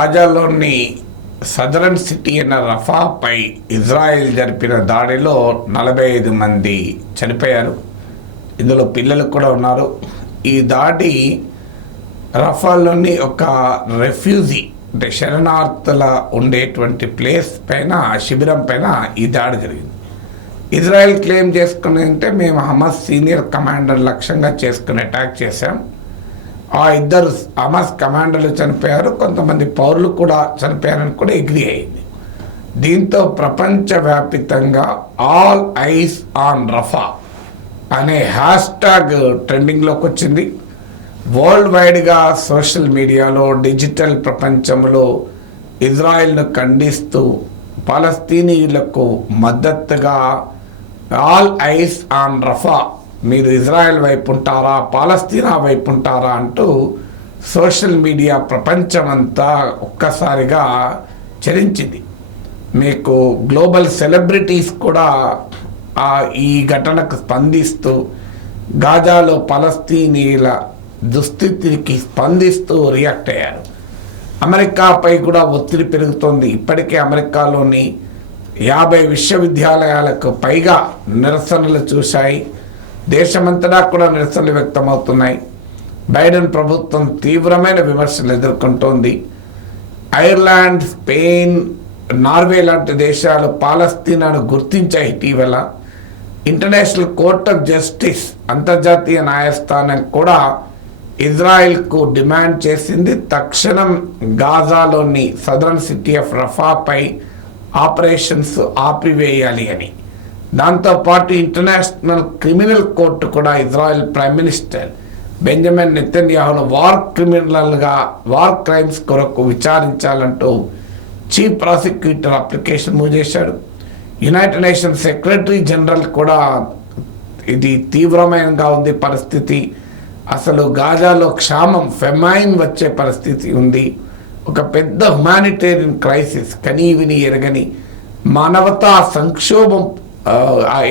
గాజాలోని southern city అయిన రఫాపై Israel జరిపిన దాడిలో 45 మంది చనిపోయారు. ఇందులో పిల్లలు కూడా ఉన్నారు. ఈ దాడి రఫాలోని ఒక రెఫ్యూజీ అంటే శరణార్థుల ఉండేటువంటి ప్లేస్ పైన, శిబిరం పైన ఈ దాడి జరిగింది. ఇజ్రాయెల్ క్లెయిమ్ చేసుకుని అంటే మేము హమాస్ సీనియర్ కమాండర్ లక్ష్యంగా చేసుకుని అటాక్ చేశాం. ఆ ఇద్దరు హమాస్ కమాండర్లు చనిపోయారు, కొంతమంది పౌరులు కూడా చనిపోయారని కూడా ఎగ్రీ అయింది. దీంతో ప్రపంచవ్యాప్తంగా ఆల్ ఐస్ ఆన్ రఫా అనే హ్యాష్ ట్యాగ్ ట్రెండింగ్లోకి వచ్చింది. వరల్డ్ వైడ్గా సోషల్ మీడియాలో, డిజిటల్ ప్రపంచంలో ఇజ్రాయెల్ను ఖండిస్తూ పాలస్తీనీయులకు మద్దతుగా ఆల్ ఐస్ ఆన్ రఫా, మీరు ఇజ్రాయెల్ వైపు ఉంటారా, పాలస్తీనా వైపు ఉంటారా అంటూ సోషల్ మీడియా ప్రపంచమంతా ఒక్కసారిగా చరించింది. మీకు గ్లోబల్ సెలబ్రిటీస్ కూడా ఈ ఘటనకు స్పందిస్తూ, గాజాలో పలస్తీనీల దుస్థితికి స్పందిస్తూ రియాక్ట్ అయ్యారు. అమెరికాపై కూడా ఒత్తిడి పెరుగుతోంది. ఇప్పటికే అమెరికాలోని 50 విశ్వవిద్యాలయాలకు పైగా నిరసనలు చూశాయి. దేశమంతటా కూడా నిరసనలు వ్యక్తమవుతున్నాయి. బైడెన్ ప్రభుత్వం తీవ్రమైన విమర్శలు ఎదుర్కొంటోంది. ఐర్లాండ్, స్పెయిన్, నార్వే లాంటి దేశాలు పాలస్తీనాను గుర్తించాయి. ఇటీవల ఇంటర్నేషనల్ కోర్ట్ ఆఫ్ జస్టిస్, అంతర్జాతీయ న్యాయస్థానం కూడా ఇజ్రాయెల్కు డిమాండ్ చేసింది తక్షణం గాజాలోని సదరన్ సిటీ ఆఫ్ రఫాపై ఆపరేషన్స్ ఆపివేయాలి అని. దాంతోపాటు ఇంటర్నేషనల్ క్రిమినల్ కోర్టు కూడా ఇజ్రాయెల్ ప్రైమ్ మినిస్టర్ బెంజమిన్ నెతన్యాహును వార్ క్రైమ్స్ కొరకు విచారించాలంటూ చీఫ్ ప్రాసిక్యూటర్ అప్లికేషన్ మూవ్ చేశాడు. యునైటెడ్ నేషన్స్ సెక్రటరీ జనరల్ కూడా ఇది తీవ్రమైనగా ఉంది పరిస్థితి. అసలు గాజాలో క్షామం, ఫెమైన్ వచ్చే పరిస్థితి ఉంది. ఒక పెద్ద హ్యుమానిటేరియన్ క్రైసిస్, కనీవిని ఎరగని మానవతా సంక్షోభం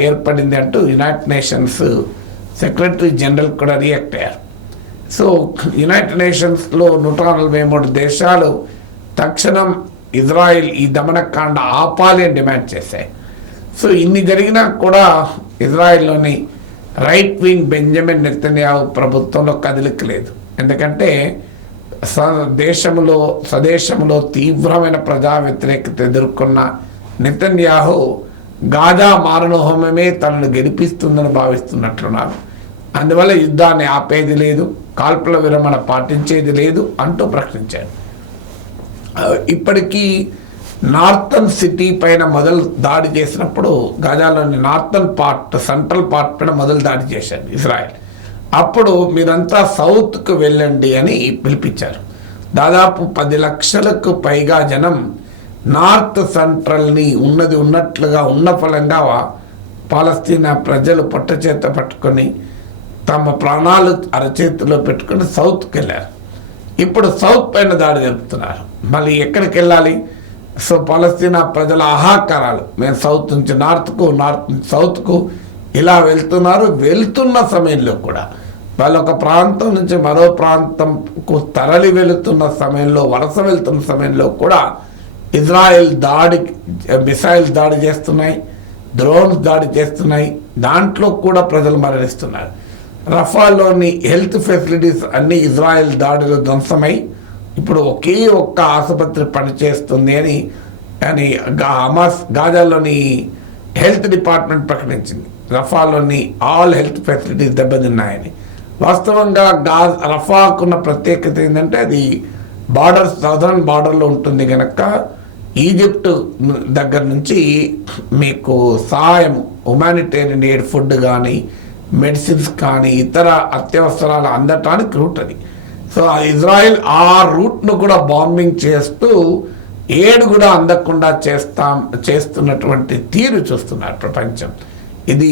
ఏర్పడింది అంటూ యునైటెడ్ నేషన్స్ సెక్రటరీ జనరల్ కూడా రియాక్ట్ అయ్యారు. సో యునైటెడ్ నేషన్స్లో 143 దేశాలు తక్షణం ఇజ్రాయెల్ ఈ దమనకాండ ఆపాలి అని డిమాండ్ చేశాయి. సో ఇన్ని జరిగినా కూడా ఇజ్రాయెల్లోని రైట్ వింగ్ బెంజమిన్ నెతన్యాహు ప్రభుత్వంలో కదలిక లేదు. ఎందుకంటే స్వదేశంలో తీవ్రమైన ప్రజా వ్యతిరేకత ఎదుర్కొన్న నెతన్యాహు గాజా మారణహోమమే తనను గెలిపిస్తుందని భావిస్తున్నట్లున్నారు. అందువల్ల యుద్ధాన్ని ఆపేది లేదు, కాల్పుల విరమణ పాటించేది లేదు అంటూ ప్రకటించారు. ఇప్పటికీ నార్థన్ సిటీ పైన మొదలు దాడి చేసినప్పుడు గాజాలోని నార్థన్ పార్ట్, సెంట్రల్ పార్ట్ పైన మొదలు దాడి చేశారు ఇజ్రాయెల్. అప్పుడు మీరంతా సౌత్కు వెళ్ళండి అని పిలిపించారు. దాదాపు 10 లక్షలకు పైగా జనం నార్త్ సెంట్రల్ని ఉన్నట్లుగా ఉన్న ఫలంగా పాలస్తీనా ప్రజలు పొట్టచేత పట్టుకొని తమ ప్రాణాలు అరచేతిలో పెట్టుకొని సౌత్కి వెళ్ళారు. ఇప్పుడు సౌత్ పైన దాడి జరుపుతున్నారు. మళ్ళీ ఎక్కడికి వెళ్ళాలి? సో పాలస్తీనా ప్రజల ఆహాకారాలు, మేము సౌత్ నుంచి నార్త్కు, నార్త్ నుంచి సౌత్కు ఇలా వెళ్తున్నారు. వెళ్తున్న సమయంలో కూడా వాళ్ళు ఒక ప్రాంతం నుంచి మరో ప్రాంతంకు తరలి వెళుతున్న సమయంలో, వలస వెళ్తున్న సమయంలో కూడా ఇజ్రాయెల్ మిసైల్స్ దాడి చేస్తున్నాయి, డ్రోన్స్ దాడి చేస్తున్నాయి. దాంట్లో కూడా ప్రజలు మరణిస్తున్నారు. రఫాలోని హెల్త్ ఫెసిలిటీస్ అన్ని ఇజ్రాయెల్ దాడిలో ధ్వంసమై ఇప్పుడు ఒకే ఒక్క ఆసుపత్రి పనిచేస్తుంది అని హమాస్ గాజాలోని హెల్త్ డిపార్ట్మెంట్ ప్రకటించింది. రఫాలోని ఆల్ హెల్త్ ఫెసిలిటీస్ దెబ్బతిన్నాయని. వాస్తవంగా రఫాకున్న ప్రత్యేకత ఏంటంటే అది సదరన్ బార్డర్లో ఉంటుంది కనుక ఈజిప్ట్ దగ్గర నుంచి మీకు సహాయం, హ్యుమానిటేరియన్ ఎయిడ్, ఫుడ్ కానీ, మెడిసిన్స్ కానీ, ఇతర అత్యవసరాలు అందటానికి రూట్ అది. సో ఇజ్రాయెల్ ఆ రూట్ను కూడా బాంబింగ్ చేస్తూ ఏడు కూడా అందకుండా చేస్తున్నటువంటి తీరు చూస్తున్నారు ప్రపంచం. ఇది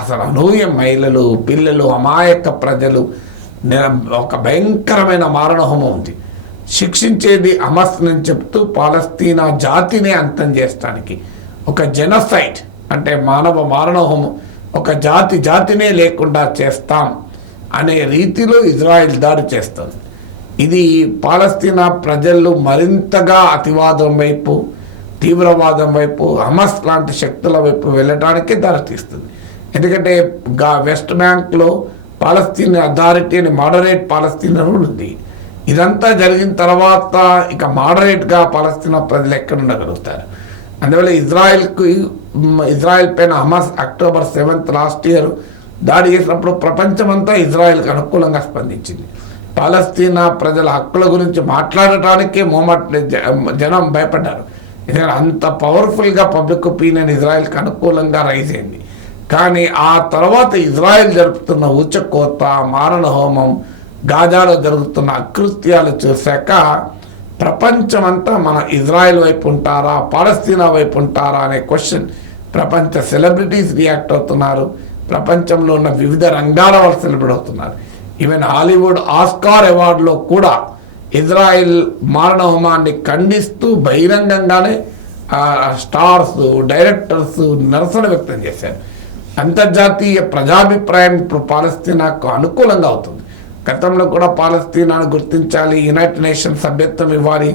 అసలు అనూహ్య. మహిళలు, పిల్లలు, అమాయక ప్రజలు, ఒక భయంకరమైన మారణహోమం ఉంది. శిక్షించేది హమాస్ అని చెప్తూ పాలస్తీనా జాతినే అంతం చేస్తానికి ఒక జెనోసైడ్ అంటే మానవ మారణహోమం, ఒక జాతినే లేకుండా చేస్తాం అనే రీతిలో ఇజ్రాయెల్ దాడి చేస్తుంది. ఇది పాలస్తీనా ప్రజలు మరింతగా అతివాదం వైపు, తీవ్రవాదం వైపు, హమాస్ లాంటి శక్తుల వైపు వెళ్ళడానికి దారితీస్తుంది. ఎందుకంటే వెస్ట్ బ్యాంక్లో పాలస్తీన్ అథారిటీ అని మోడరేట్ పాలస్తీనా ఉంది. ఇదంతా జరిగిన తర్వాత ఇక మోడరేట్గా పాలస్తీనా ప్రజలు ఎక్కడ ఉండగలుగుతారు? అందువల్ల ఇజ్రాయెల్ పైన Hamas October 7th last year దాడి చేసినప్పుడు ప్రపంచమంతా ఇజ్రాయెల్కి అనుకూలంగా స్పందించింది. పాలస్తీనా ప్రజల హక్కుల గురించి మాట్లాడటానికే జనం భయపడ్డారు. ఎందుకంటే అంత పవర్ఫుల్గా పబ్లిక్ ఒపీనియన్ ఇజ్రాయెల్కి అనుకూలంగా రైజ్ అయింది. కానీ ఆ తర్వాత ఇజ్రాయెల్ జరుపుతున్న ఊచకోత, మారణ హోమం, గాజాలో జరుగుతున్న అకృత్యాలు చూశాక ప్రపంచమంతా మన ఇజ్రాయెల్ వైపు ఉంటారా, పాలస్తీనా వైపు ఉంటారా అనే క్వశ్చన్ ప్రపంచ సెలబ్రిటీస్ రియాక్ట్ అవుతున్నారు. ప్రపంచంలో ఉన్న వివిధ రంగాల వాళ్ళు సెలబ్రేట్ అవుతున్నారు. ఈవెన్ హాలీవుడ్ ఆస్కార్ అవార్డులో కూడా ఇజ్రాయెల్ మారణ హోమాన్ని ఖండిస్తూ బహిరంగంగానే స్టార్స్, డైరెక్టర్స్ నిరసన వ్యక్తం చేశారు. అంతర్జాతీయ ప్రజాభిప్రాయం ఇప్పుడు పాలస్తీనాకు అనుకూలంగా అవుతుంది. గతంలో కూడా పాలస్తీనాను గుర్తించాలి, యునైటెడ్ నేషన్స్ సభ్యత్వం ఇవ్వాలి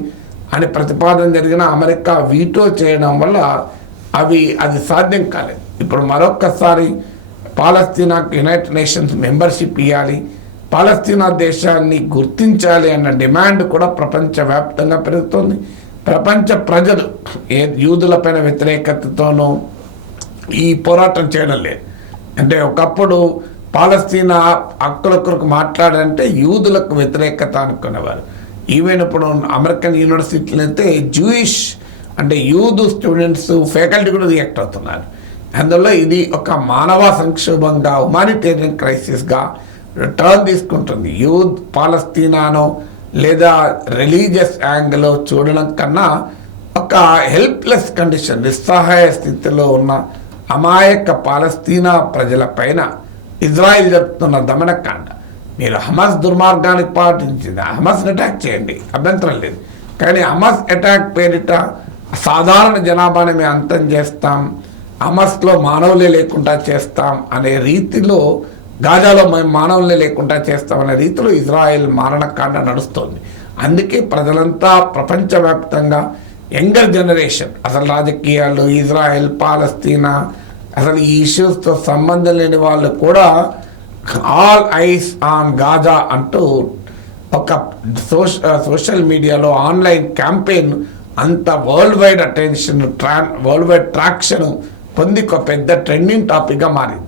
అని ప్రతిపాదన జరిగిన అమెరికా వీటో చేయడం వల్ల అది సాధ్యం కాలేదు. ఇప్పుడు మరొక్కసారి పాలస్తీనాకు యునైటెడ్ నేషన్స్ మెంబర్షిప్ ఇవ్వాలి, పాలస్తీనా దేశాన్ని గుర్తించాలి అన్న డిమాండ్ కూడా ప్రపంచవ్యాప్తంగా పెరుగుతుంది. ప్రపంచ ప్రజలు యూదులపైన వ్యతిరేకతతోనూ ఈ పోరాటం చేయడం లేదు. అంటే ఒకప్పుడు పాలస్తీనా హక్కుల కొరకు మాట్లాడంటే యూదులకు వ్యతిరేకత అనుకునేవారు. ఈవెన్ ఇప్పుడు అమెరికన్ యూనివర్సిటీలు అయితే జూయిష్ అంటే యూదు స్టూడెంట్స్, ఫ్యాకల్టీ కూడా రియాక్ట్ అవుతున్నారు. అందువల్ల ఇది ఒక మానవ సంక్షోభంగా, హ్యుమానిటేరియన్ క్రైసిస్గా టర్న్ తీసుకుంటుంది. యూత్ పాలస్తీనానో లేదా రిలీజియస్ యాంగిల్లో చూడడం కన్నా ఒక హెల్ప్లెస్ కండిషన్, నిస్సహాయ స్థితిలో ఉన్న అమాయక పాలస్తీనా ప్రజల పైన ఇజ్రాయిల్ జరుపుతున్న దమనకాండ. మీరు హమాస్ దుర్మార్గానికి పాటించింది, హమాస్ని అటాక్ చేయండి, అభ్యంతరం లేదు. కానీ హమాస్ అటాక్ పేరిట సాధారణ జనాభాని మేము అంతం చేస్తాం, హమాస్లో మానవులే లేకుండా చేస్తాం అనే రీతిలో, గాజాలో మేము మానవులే లేకుండా చేస్తాం అనే రీతిలో ఇజ్రాయెల్ మారణకాండ నడుస్తోంది. అందుకే ప్రజలంతా ప్రపంచవ్యాప్తంగా యంగర్ జనరేషన్ అసలు రాజకీయాలు, ఇజ్రాయెల్, పాలస్తీనా అసలు ఈ ఇష్యూస్తో సంబంధం లేని వాళ్ళు కూడా ఆల్ ఐస్ ఆన్ గాజా అంటూ ఒక సోషల్ మీడియాలో ఆన్లైన్ క్యాంపెయిన్ అంత world wide attention, world wide traction పొంది ఒక పెద్ద ట్రెండింగ్ టాపిక్గా మారింది.